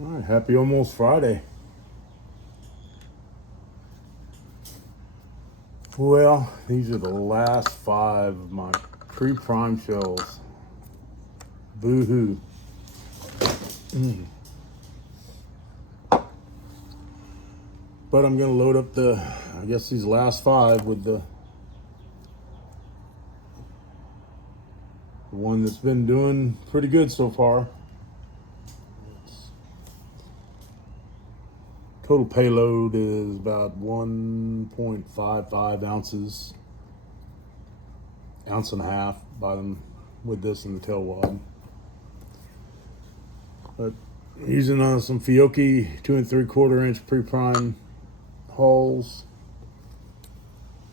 All right, happy almost Friday. Well, these are the last 5 of my pre-prime shells. Boo-hoo. But I'm gonna load up these last 5 with the one that's been doing pretty good so far. Total payload is about 1.55 ounces, ounce and a half by them with this and the tail wad. But using some Fiocchi 2 3/4 inch pre-prime hulls.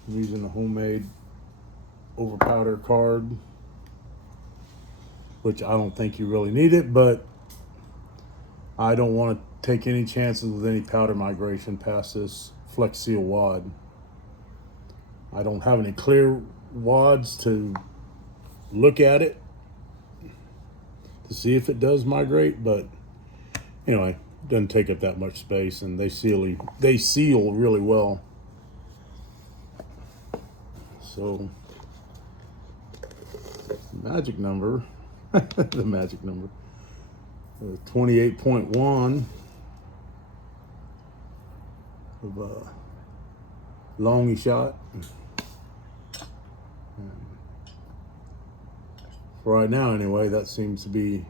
I'm using a homemade over powder card, which I don't think you really need it, but I don't want to take any chances with any powder migration past this Flex Seal wad. I don't have any clear wads to look at it to see if it does migrate, but anyway, it doesn't take up that much space, and they seal really well. So magic number, the magic number, 28.1 of a longy shot. For right now, anyway, that seems to be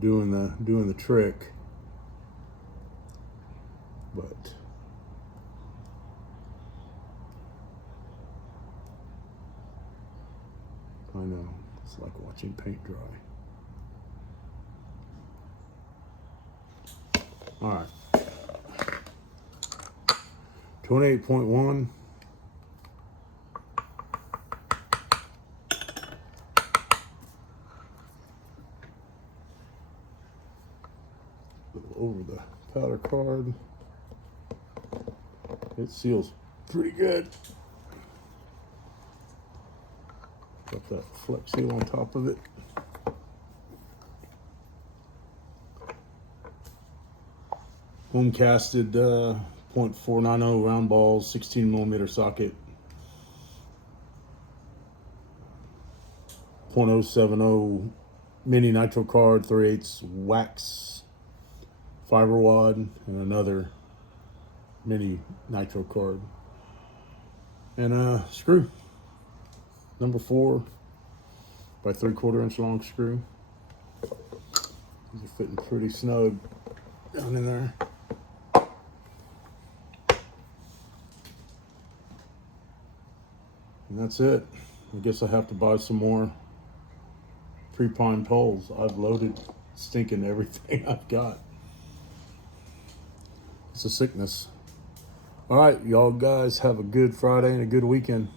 doing the trick. But I know it's like watching paint dry. All right, 28.1. Over the powder card. It seals pretty good. Got that Flex Seal on top of it. Home casted .490 round balls, 16 millimeter socket. 0.070 mini nitro card, 3/8 wax fiber wad, and another mini nitro card, and a screw, number 4 by 3/4 inch long screw. These are fitting pretty snug down in there. And that's it. I guess I have to buy some more pre-prime poles. I've loaded stinking everything I've got. It's a sickness. All right, y'all guys have a good Friday and a good weekend.